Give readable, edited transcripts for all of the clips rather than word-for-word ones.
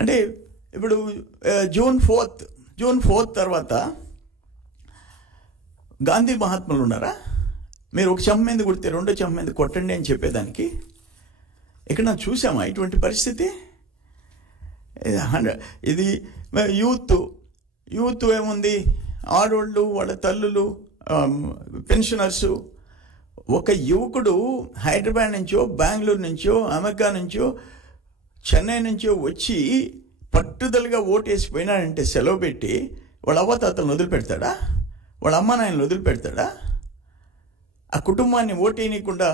అంటే ఇప్పుడు జూన్ 4 తర్వాత గాంధీ మహాత్ములు ఉన్నారా? మీరు ఒక చెంప మీద కొడితే రెండో చెంప మీద కొట్టండి అని చెప్పేదానికి ఇక్కడ నాకు చూసామా ఇటువంటి పరిస్థితి? ఇది యూత్ ఏముంది, ఆడోళ్ళు, వాళ్ళ తల్లులు, పెన్షనర్సు. ఒక యువకుడు హైదరాబాద్ నుంచో, బెంగళూరు నుంచో, అమెరికా నుంచో, చెన్నై నుంచో వచ్చి పట్టుదలగా ఓటేసిపోయినాడంటే సెలవు పెట్టి వాళ్ళ అవ్వతాతలను వదిలిపెడతాడా? వాళ్ళ అమ్మ నాయనలు వదిలిపెడతాడా? ఆ కుటుంబాన్ని ఓటేయనీయకుండా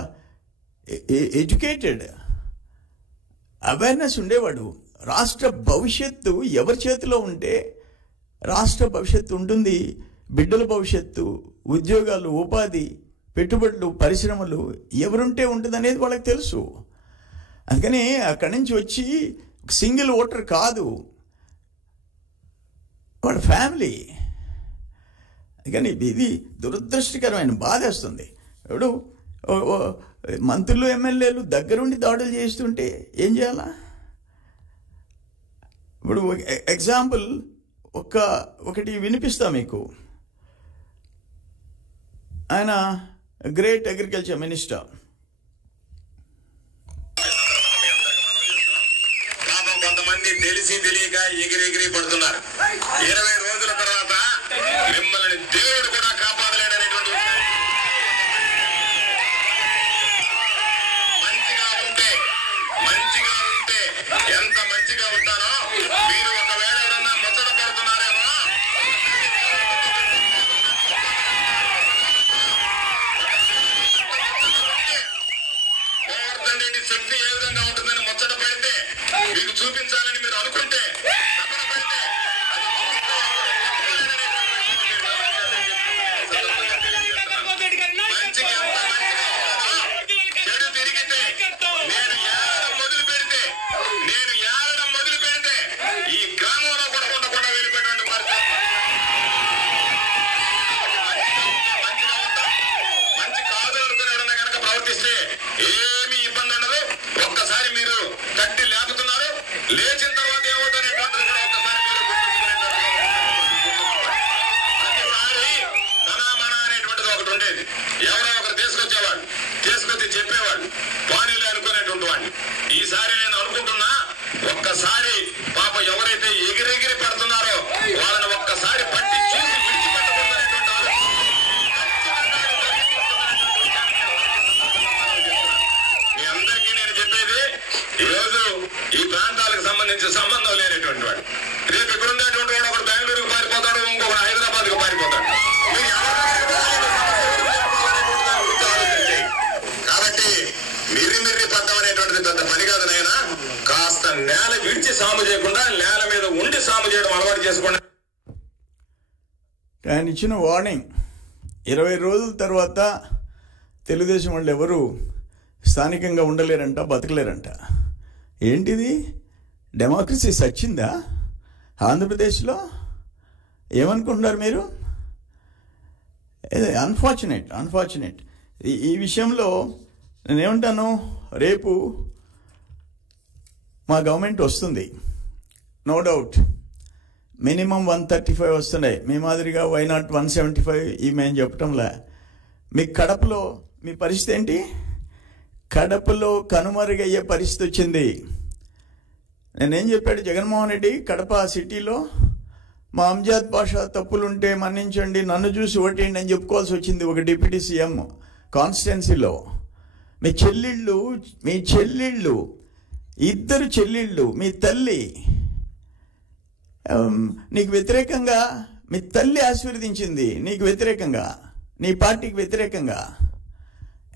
ఎడ్యుకేటెడ్ అవేర్నెస్ ఉండేవాడు. రాష్ట్ర భవిష్యత్తు ఎవరి చేతిలో ఉంటే రాష్ట్ర భవిష్యత్తు ఉంటుంది. బిడ్డల భవిష్యత్తు, ఉద్యోగాలు, ఉపాధి, పెట్టుబడులు, పరిశ్రమలు ఎవరుంటే ఉంటుంది అనేది వాళ్ళకి తెలుసు. అందుకని అక్కడి నుంచి వచ్చి సింగిల్ ఓటర్ కాదు, వాళ్ళ ఫ్యామిలీ. కానీ ఇది దురదృష్టకరమైన బాధేస్తుంది. ఇప్పుడు మంత్రులు, ఎమ్మెల్యేలు దగ్గరుండి దాడులు చేస్తుంటే ఏం చేయాలా? ఇప్పుడు ఎగ్జాంపుల్ ఒకటి వినిపిస్తా మీకు. ఆయన గ్రేట్ అగ్రికల్చర్ మినిస్టర్. కొంతమంది తెలిసి తెలియక ఎగిరి పడుతున్నారు. 20 రోజుల తర్వాత మిమ్మల్ని దేవుడు కూడా కాపాడలేడనేటువంటి మంచిగా ఉంటే ఎంత మంచిగా ఉంటారో మీరు ఒకవేళ ఎవరన్నా ముచ్చట పడుతున్నారేమో. గోవర్ధన్ రెడ్డి శక్తి ఏ విధంగా ఉంటుందని ముచ్చట పెడితే మీకు చూపించాలని మీరు అనుకుంటే చెడు తిరిగితే నేను ఏడడం మొదలు పెడితే ఈ గ్రామంలో కూడా ఉండకుండా వెళ్ళిపోయినటువంటి మంచి కాదు అనుకునే కనుక ప్రవర్తిస్తే ఏమీ ఇబ్బంది ఉండదు. ఒక్కసారి మీరు కట్టి లేపుతున్నారు, లేచిన తర్వాత ఏమవుతానేటువంటిది కూడా ఒక్కసారి మీరు ప్రతిసారి తన అనేటువంటిది ఒకటి ఉండేది. ఎవరో ఒకరు తీసుకొచ్చి చెప్పేవాళ్ళు, వాణిలే అనుకునేటువంటి వాడిని. ఈసారి నేను అనుకుంటున్నా, ఒక్కసారి పాప ఎవరైతే ఎగిరెగిరి పడుతున్నారో వాళ్ళని ఒక్కసారి పట్టి చూసి విడిచిపెట్టకూడదనేటువంటి మీ అందరికీ నేను చెప్పేది, ఈరోజు ఈ ప్రాంతాలకు సంబంధించిన సంబంధం లేనటువంటి వాడు రేపు ఇక్కడ ఉండేటువంటి వాడు ఒకడు బెంగళూరుకు పారిపోతాడు, ఇంకొకరు హైదరాబాద్కు పారిపోతాడు. కాబట్టి మిర్రి పడ్డం అనేటువంటిది పెద్ద పని కాదు నాయన. కాస్త నేల విడిచి సాము చేయకుండా నేల మీద ఉండి సాము చేయడం అలవాటు చేసుకోండి. ఆయన ఇచ్చిన వార్నింగ్ 20 రోజుల తర్వాత తెలుగుదేశం వాళ్ళు ఎవరు స్థానికంగా ఉండలేరంట, బతకలేరంట. ఏంటిది? డెమోక్రసీ సచ్చిందా ఆంధ్రప్రదేశ్లో? ఏమనుకుంటున్నారు మీరు? అన్ఫార్చునేట్. ఈ విషయంలో నేనేమంటాను, రేపు మా గవర్నమెంట్ వస్తుంది, నో డౌట్. మినిమం 135 వస్తున్నాయి. మీ మాదిరిగా వైనాట్ 175 ఇవి మేము చెప్పటంలే. మీ కడపలో మీ పరిస్థితి ఏంటి? కడపలో కనుమరుగయ్యే పరిస్థితి వచ్చింది. నేనేం చెప్పాడు జగన్మోహన్ రెడ్డి? కడప సిటీలో మా అంజాద్ పాషా తప్పులుంటే మన్నించండి, నన్ను చూసి ఓటేయండి అని చెప్పుకోవాల్సి వచ్చింది ఒక డిప్యూటీ సీఎం కాన్స్టిట్యున్సీలో. మీ చెల్లెళ్ళు 2 చెల్లెళ్ళు, మీ తల్లి నీకు వ్యతిరేకంగా, మీ తల్లి ఆశీర్వదించింది నీకు వ్యతిరేకంగా, నీ పార్టీకి వ్యతిరేకంగా.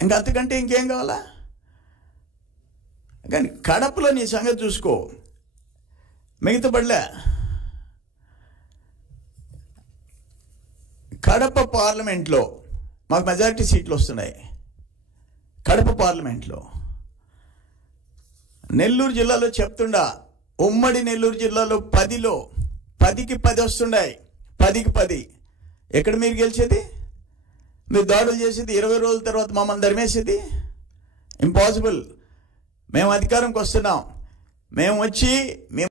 ఇంకా అంతకంటే ఇంకేం కావాలా? కానీ కడపలో నీ సంగతి చూసుకో, మిగతా పడలే. కడప పార్లమెంట్లో మాకు మెజారిటీ సీట్లు వస్తున్నాయి. కడప పార్లమెంట్లో నెల్లూరు జిల్లాలో చెప్తుండా, ఉమ్మడి నెల్లూరు జిల్లాలో 10కి 10 వస్తున్నాయి. 10కి 10. ఎక్కడ మీరు గెలిచేది? మీరు దాడులు చేసేది 20 రోజుల తర్వాత మమ్మల్ని ధర్మేసేది ఇంపాసిబుల్. మేము అధికారంకి వస్తున్నాం, మేము వచ్చి